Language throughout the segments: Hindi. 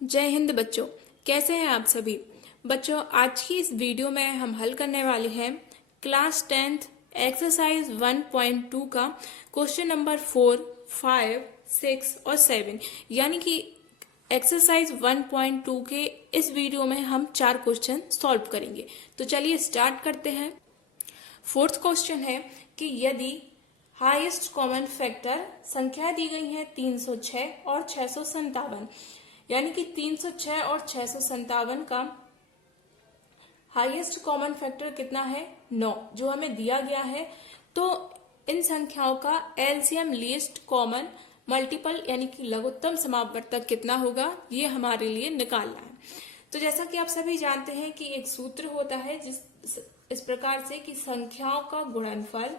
जय हिंद बच्चों। कैसे हैं आप सभी बच्चों। आज की इस वीडियो में हम हल करने वाले हैं क्लास 10th एक्सरसाइज 1.2 का क्वेश्चन नंबर 4, 5, 6 और 7। यानी कि एक्सरसाइज 1.2 के इस वीडियो में हम 4 क्वेश्चन सॉल्व करेंगे। तो चलिए स्टार्ट करते हैं। फोर्थ क्वेश्चन है कि यदि हाईएस्ट कॉमन फैक्टर संख्या दी गई है 306 और 657, यानी कि 306 और 657 का हाईएस्ट कॉमन फैक्टर कितना है 9 जो हमें दिया गया है। तो इन संख्याओं का एलसीएम लीस्ट कॉमन मल्टीपल यानी कि लघुत्तम समापवर्तक कितना होगा, ये हमारे लिए निकालना है। तो जैसा कि आप सभी जानते हैं कि एक सूत्र होता है जिस इस प्रकार से कि संख्याओं का गुणनफल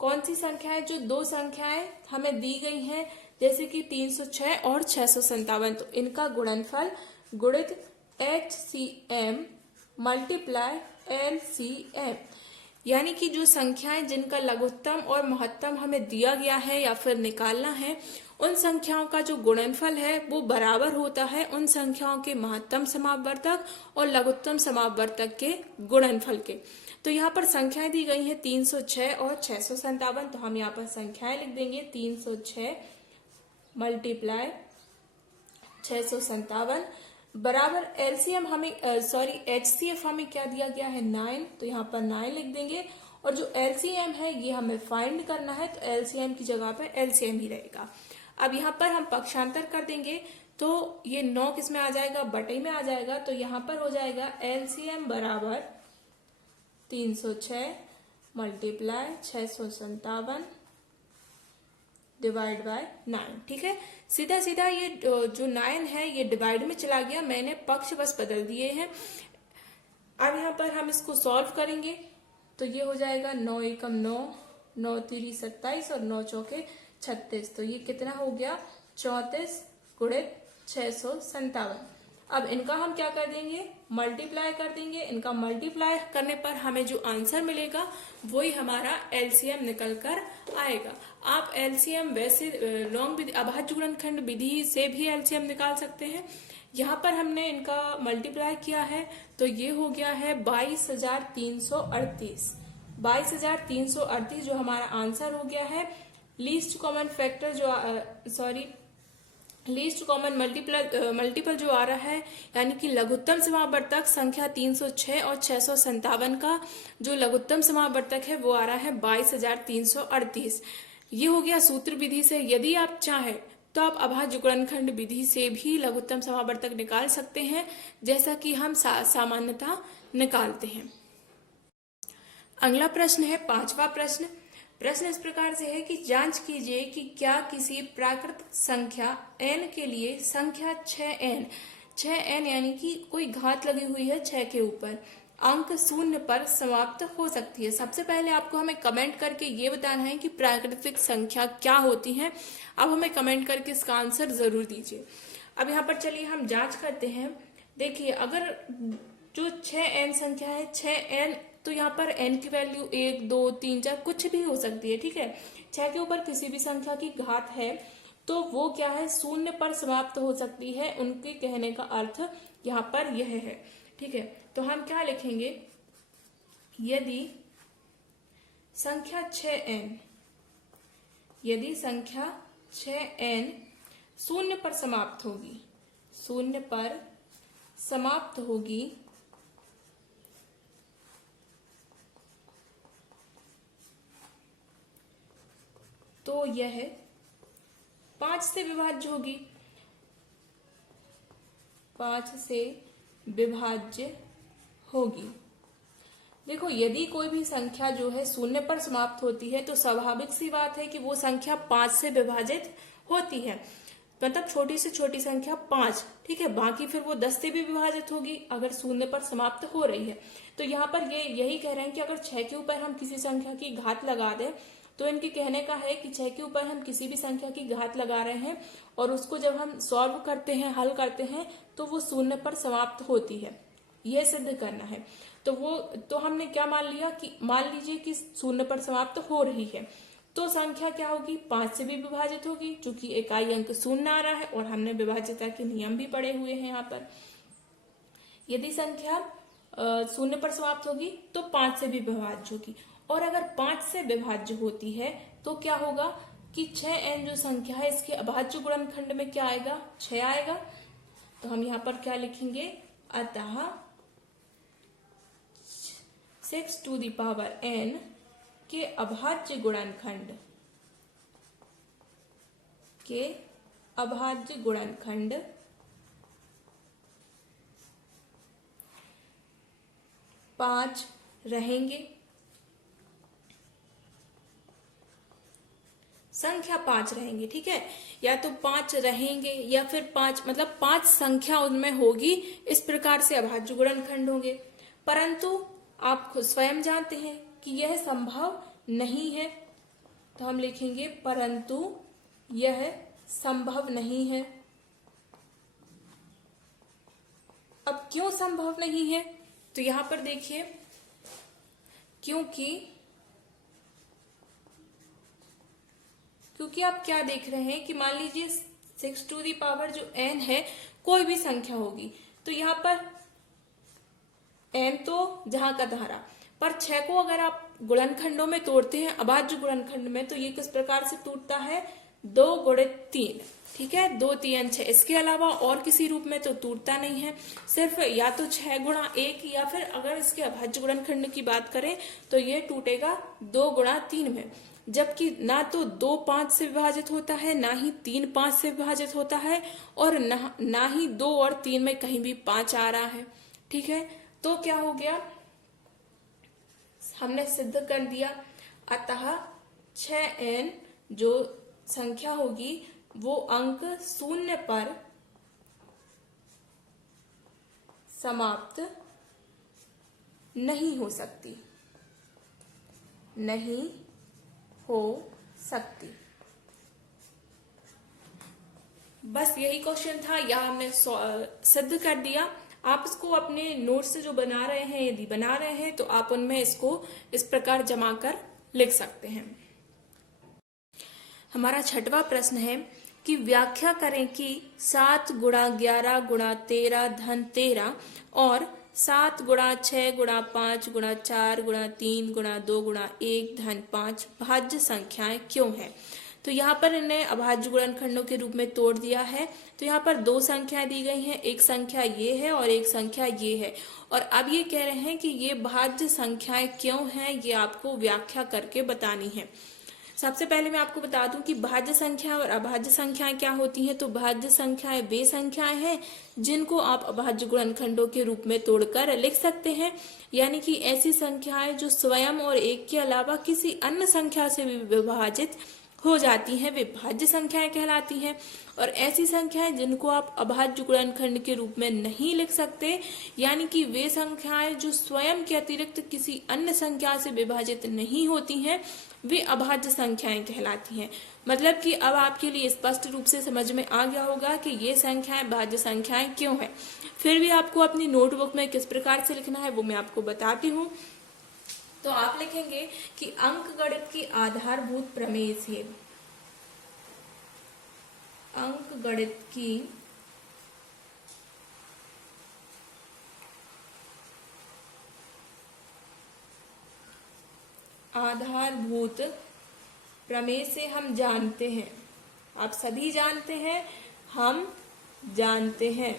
कौन सी संख्या है, जो दो संख्याएं हमें दी गई हैं जैसे कि 306 और 657, तो इनका गुणनफल गुणित HCM मल्टीप्लाई LCM, यानी कि जो संख्याएं जिनका लघुत्तम और महत्तम हमें दिया गया है या फिर निकालना है, उन संख्याओं का जो गुणनफल है वो बराबर होता है उन संख्याओं के महत्तम समापवर्तक और लघुत्तम समापवर्तक के गुणनफल के। तो यहाँ पर संख्याएं दी गई हैं 306 और 657, तो हम यहाँ पर संख्याएं लिख देंगे 306 मल्टीप्लाई 657 बराबर एलसीएम HCF हमें क्या दिया गया है 9, तो यहाँ पर 9 लिख देंगे। और जो एलसीएम है ये हमें फाइंड करना है, तो एलसीएम की जगह पर एलसीएम ही रहेगा। अब यहाँ पर हम पक्षांतर कर देंगे तो ये 9 किस में आ जाएगा, बटे में आ जाएगा। तो यहाँ पर हो जाएगा एलसीएम बराबर 306 मल्टीप्लाई 657 डिवाइड बाय 9। ठीक है, सीधा सीधा ये जो 9 है ये डिवाइड में चला गया, मैंने पक्ष बस बदल दिए हैं। अब यहाँ पर हम इसको सॉल्व करेंगे तो ये हो जाएगा 9 एकम 9, 9 तिरी 27 और 9 चौके 36। तो ये कितना हो गया 34 गुणित 657। अब इनका हम क्या कर देंगे, मल्टीप्लाई कर देंगे। इनका मल्टीप्लाई करने पर हमें जो आंसर मिलेगा वही हमारा एलसीएम निकल कर आएगा। आप एलसीएम वैसे लॉन्ग अभाज्य गुणनखंड विधि से भी एलसीएम निकाल सकते हैं। यहाँ पर हमने इनका मल्टीप्लाई किया है तो ये हो गया है 22,338। 22,338 जो हमारा आंसर हो गया है। Least common factor least common multiple जो आ रहा है, यानी कि लघुत्तम समापवर्तक संख्या 306 और 657 का जो लघुत्तम समापवर्तक है वो आ रहा है 22,338। ये हो गया सूत्र विधि से। यदि आप चाहें तो आप अभाज्य गुणनखंड विधि से भी लघुत्तम समापवर्तक निकाल सकते हैं, जैसा कि हम सामान्यतः निकालते हैं। अगला प्रश्न है 5वां प्रश्न। प्रश्न इस प्रकार से है कि जांच कीजिए कि क्या किसी प्राकृत संख्या n के लिए संख्या 6n यानी कि कोई घात लगी हुई है 6 के ऊपर, अंक 0 पर समाप्त हो सकती है। सबसे पहले आपको हमें कमेंट करके ये बताना है कि प्राकृतिक संख्या क्या होती है। अब हमें कमेंट करके इसका आंसर जरूर दीजिए। अब यहाँ पर चलिए हम जांच करते हैं। देखिए, अगर जो 6n संख्या है 6n, तो यहाँ पर n की वैल्यू 1, 2, 3, 4 कुछ भी हो सकती है। ठीक है, 6 के ऊपर किसी भी संख्या की घात है तो वो क्या है 0 पर समाप्त हो सकती है। उनके कहने का अर्थ यहाँ पर यह है। ठीक है, तो हम क्या लिखेंगे, यदि संख्या 6n 0 पर समाप्त होगी, 0 पर समाप्त होगी, तो यह 5 से विभाज्य होगी, 5 से विभाज्य होगी। देखो, यदि कोई भी संख्या जो है 0 पर समाप्त होती है तो स्वाभाविक सी बात है कि वो संख्या 5 से विभाजित होती है। मतलब छोटी से छोटी संख्या 5, ठीक है, बाकी फिर वो 10 से भी विभाजित होगी अगर 0 पर समाप्त हो रही है। तो यहाँ पर ये यही कह रहे हैं कि अगर 6 के ऊपर हम किसी संख्या की घात लगा दें, तो इनके कहने का है कि 6 के ऊपर हम किसी भी संख्या की घात लगा रहे हैं और उसको जब हम सॉल्व करते हैं, हल करते हैं, तो वो 0 पर समाप्त होती है, यह सिद्ध करना है। तो हमने क्या मान लिया कि मान लीजिए कि शून्य पर समाप्त हो रही है, तो संख्या क्या होगी, 5 से भी विभाजित होगी, क्योंकि इकाई अंक शून्य आ रहा है और हमने विभाज्यता के नियम भी पढ़े हुए हैं यहाँ पर। यदि संख्या शून्य पर समाप्त होगी तो 5 से भी विभाज्य होगी, और अगर 5 से विभाज्य होती है तो क्या होगा कि 6n जो संख्या है इसके अभाज्य गुणनखंड में क्या आएगा, 6 आएगा। तो हम यहाँ पर क्या लिखेंगे, अतः 6 to the power n के अभाज्य गुणनखंड 5 रहेंगे। संख्या 5 रहेंगे, ठीक है, या तो 5 रहेंगे या फिर 5 मतलब 5 संख्या उनमें होगी, इस प्रकार से अभाज्य गुणनखंड होंगे। परंतु आप खुद स्वयं जानते हैं कि यह संभव नहीं है, तो हम लिखेंगे परंतु यह संभव नहीं है। अब क्यों संभव नहीं है, तो यहां पर देखिए, क्योंकि आप क्या देख रहे हैं कि मान लीजिए 6 to the power जो n है कोई भी संख्या होगी, तो यहाँ पर n तो जहां का तहां, पर 6 को अगर आप गुणनखंडों में तोड़ते हैं अभाज्य गुणनखंड में, तो ये किस प्रकार से टूटता है, 2 गुणित 3, ठीक है, 2 3 6, इसके अलावा और किसी रूप में तो टूटता नहीं है, सिर्फ या तो 6 गुणा 1 या फिर अगर इसके अभाज्य गुणनखंड की बात करें तो ये टूटेगा 2 गुणा 3 में, जबकि ना तो 2 5 से विभाजित होता है, ना ही 3 5 से विभाजित होता है, और ना ही 2 और 3 में कहीं भी 5 आ रहा है, ठीक है। तो क्या हो गया, हमने सिद्ध कर दिया, अतः 6n जो संख्या होगी वो अंक शून्य पर समाप्त नहीं हो सकती, नहीं हो सकती। बस यही क्वेश्चन था, यहाँ हमने सिद्ध कर दिया। आप इसको अपने नोट से जो बना रहे हैं, यदि बना रहे हैं तो आप उनमें इसको इस प्रकार जमा कर लिख सकते हैं। हमारा 6वां प्रश्न है कि व्याख्या करें कि 7 गुणा 11 गुणा 13 धन 13 और 7 गुणा 6 गुणा 5 गुणा 4 गुणा 3 गुणा 2 गुणा 1 धन 5 भाज्य संख्याएं क्यों हैं। तो यहाँ पर इन्हें अभाज्य गुणनखंडों के रूप में तोड़ दिया है। तो यहाँ पर 2 संख्याएं दी गई हैं, एक संख्या ये है और एक संख्या ये है, और अब ये कह रहे हैं कि ये भाज्य संख्याएं क्यों हैं, ये आपको व्याख्या करके बतानी है। सबसे पहले मैं आपको बता दूं कि भाज्य संख्या और अभाज्य संख्याएं क्या होती हैं। तो भाज्य संख्याएं वे संख्याएं हैं जिनको आप अभाज्य गुणनखंडों के रूप में तोड़कर लिख सकते हैं, यानी कि ऐसी संख्याएं जो स्वयं और एक के अलावा किसी अन्य संख्या से भी विभाजित हो जाती हैं, वे भाज्य संख्याएं कहलाती हैं। और ऐसी संख्याएं जिनको आप अभाज्य गुणनखंड के रूप में नहीं लिख सकते, यानी कि वे संख्याएं जो स्वयं के अतिरिक्त किसी अन्य संख्या से विभाजित नहीं होती हैं, वे अभाज्य संख्याएं कहलाती हैं। मतलब कि अब आपके लिए स्पष्ट रूप से समझ में आ गया होगा कि ये संख्याएं भाज्य संख्याएं क्यों हैं। फिर भी आपको अपनी नोटबुक में किस प्रकार से लिखना है वो मैं आपको बताती हूँ। तो आप लिखेंगे कि अंकगणित की आधारभूत प्रमेय से अंकगणित की आधारभूत प्रमेय से हम जानते हैं, आप सभी जानते हैं, हम जानते हैं,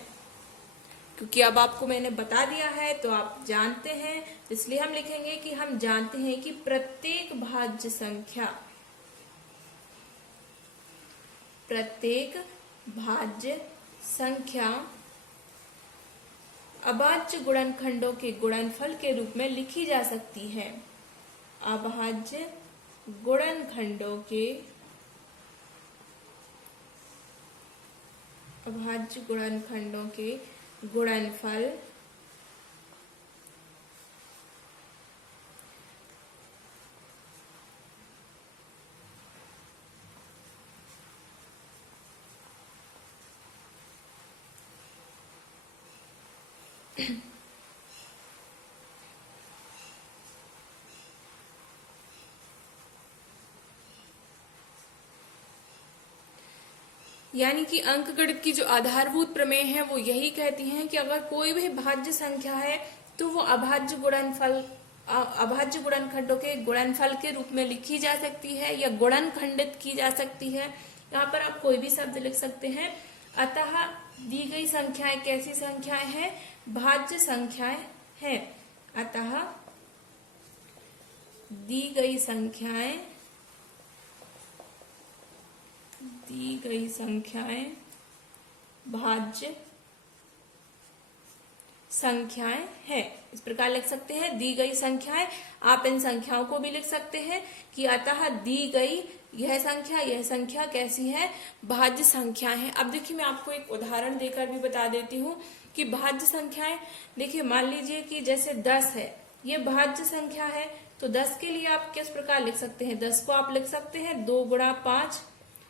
क्योंकि अब आपको मैंने बता दिया है तो आप जानते हैं, इसलिए हम लिखेंगे कि हम जानते हैं कि प्रत्येक भाज्य संख्या अभाज्य गुणनखंडों के गुणनफल के रूप में लिखी जा सकती है। अभाज्य गुणनखंडों के गुणनफल यानी कि अंकगणित की जो आधारभूत प्रमेय है वो यही कहती हैं कि अगर कोई भी भाज्य संख्या है तो वो अभाज्य गुणनखंडों के गुणनफल के रूप में लिखी जा सकती है या गुणनखंडित की जा सकती है। यहाँ पर आप कोई भी शब्द लिख सकते हैं। अतः दी गई संख्याएं कैसी संख्याएं हैं? भाज्य संख्याएं हैं। अतः दी गई संख्याएं भाज्य संख्याएं हैं। इस प्रकार लिख सकते हैं दी गई संख्याएं। आप इन संख्याओं को भी लिख सकते हैं कि अतः दी गई यह संख्या कैसी है? भाज्य संख्याएं हैं। अब देखिए मैं आपको एक उदाहरण देकर भी बता देती हूँ कि भाज्य संख्याएं, देखिए मान लीजिए कि जैसे 10 है, ये भाज्य संख्या है, तो 10 के लिए आप किस प्रकार लिख सकते हैं? 10 को आप लिख सकते हैं 2 गुणा 5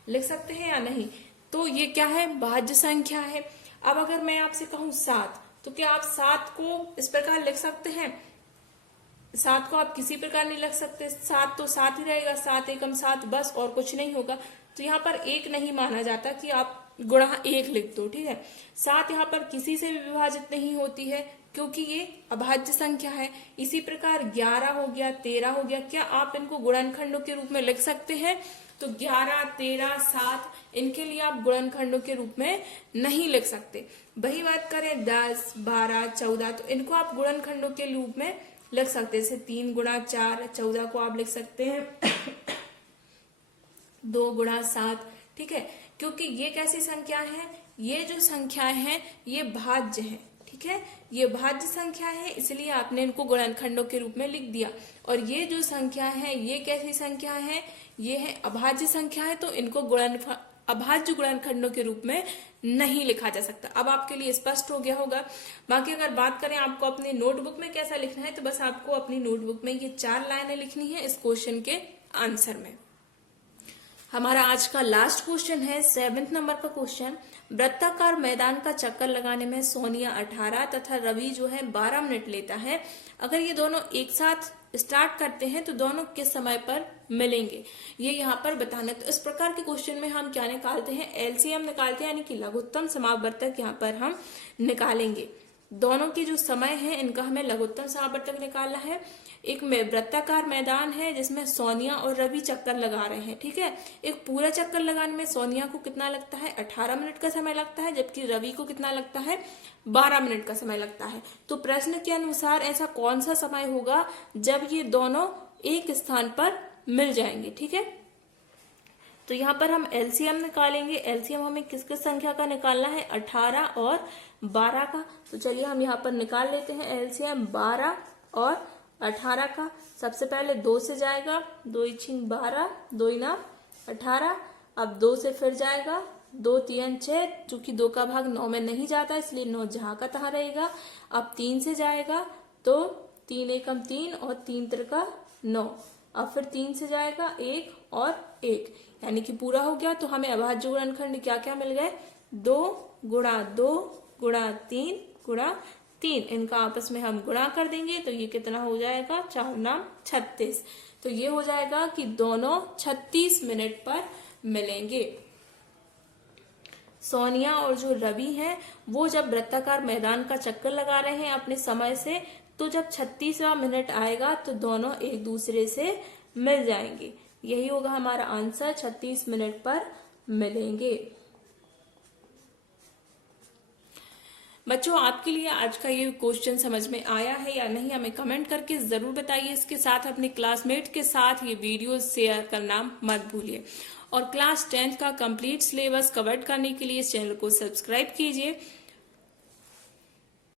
लिख सकते हैं या नहीं? तो ये क्या है? भाज्य संख्या है। अब अगर मैं आपसे कहूं 7, तो क्या आप 7 को इस प्रकार लिख सकते हैं? 7 को आप किसी प्रकार नहीं लिख सकते। 7 तो 7 ही रहेगा, 7 एकम 7 बस, और कुछ नहीं होगा। तो यहाँ पर 1 नहीं माना जाता कि आप गुणा 1 लिख दो, ठीक है। 7 यहाँ पर किसी से भी विभाजित नहीं होती है क्योंकि ये अभाज्य संख्या है। इसी प्रकार 11 हो गया, 13 हो गया, क्या आप इनको गुणनखंडों के रूप में लिख सकते हैं? तो 11, 13, 7 इनके लिए आप गुणनखंडों के रूप में नहीं लिख सकते। वही बात करें 10, 12, 14, तो इनको आप गुणनखंडों के रूप में लिख सकते हैं। जैसे 3 गुणा 4, 14 को आप लिख सकते हैं 2 गुणा 7, ठीक है। क्योंकि ये कैसी संख्या है? ये जो संख्याएं हैं ये भाज्य है, ठीक है। ये भाज्य संख्या है, इसलिए आपने इनको गुणनखंडों के रूप में लिख दिया। और ये जो संख्या है ये कैसी संख्या है? ये है अभाज्य संख्या है, तो इनको अभाज्य गुणनखंडों के रूप में नहीं लिखा जा सकता। अब आपके लिए स्पष्ट हो गया होगा। बाकी अगर बात करें आपको अपनी नोटबुक में कैसा लिखना है, तो बस आपको अपनी नोटबुक में ये 4 लाइनें लिखनी है इस क्वेश्चन के आंसर में। हमारा आज का लास्ट क्वेश्चन है 7th नंबर का क्वेश्चन। वृत्ताकार मैदान का चक्कर लगाने में सोनिया 18 तथा रवि जो है 12 मिनट लेता है। अगर ये दोनों एक साथ स्टार्ट करते हैं तो दोनों किस समय पर मिलेंगे, ये यहाँ पर बताना। तो इस प्रकार के क्वेश्चन में हम क्या निकालते हैं? एलसीएम निकालते हैं, यानी कि लघुत्तम समावर्तक यहाँ पर हम निकालेंगे। दोनों के जो समय है इनका हमें लघुत्तम समावर्तक निकालना है। एक वृत्ताकार मैदान है जिसमें सोनिया और रवि चक्कर लगा रहे हैं, ठीक है। एक पूरा चक्कर लगाने में सोनिया को कितना लगता है? 18 मिनट का समय लगता है, जबकि रवि को कितना लगता है? 12 मिनट का समय लगता है। तो प्रश्न के अनुसार ऐसा कौन सा समय होगा जब ये दोनों एक स्थान पर मिल जाएंगे, ठीक है। तो यहाँ पर हम एलसीएम निकालेंगे। एलसीएम हमें किस किस संख्या का निकालना है? 18 और 12 का। तो चलिए हम यहाँ पर निकाल लेते हैं एलसीएम 12 और 18 का। सबसे पहले 2 से जाएगा, 2 × 12, 2 × 18। अब 2 से फिर जाएगा, 2 × 3 = 6, चूंकि 2 का भाग 9 में नहीं जाता इसलिए 9 जहां का तहां रहेगा। अब 3 से जाएगा तो 3 एकम 3 और 3 त्रिका 9। अब फिर 3 से जाएगा 1 और 1, यानी कि पूरा हो गया। तो हमें अभाज्य गुणनखंड क्या क्या मिल गए? 2 गुणा 2 गुणा 3 गुणा 3। इनका आपस में हम गुणा कर देंगे तो ये कितना हो जाएगा? 4 × 36। तो ये हो जाएगा कि दोनों 36 मिनट पर मिलेंगे। सोनिया और जो रवि हैं वो जब वृत्ताकार मैदान का चक्कर लगा रहे हैं अपने समय से, तो जब 36वां मिनट आएगा तो दोनों एक दूसरे से मिल जाएंगे। यही होगा हमारा आंसर, 36 मिनट पर मिलेंगे। बच्चों आपके लिए आज का ये क्वेश्चन समझ में आया है या नहीं, हमें कमेंट करके जरूर बताइए। इसके साथ अपने क्लासमेट के साथ ये वीडियो शेयर करना मत भूलिए। और क्लास 10th का कंप्लीट सिलेबस कवर करने के लिए इस चैनल को सब्सक्राइब कीजिए।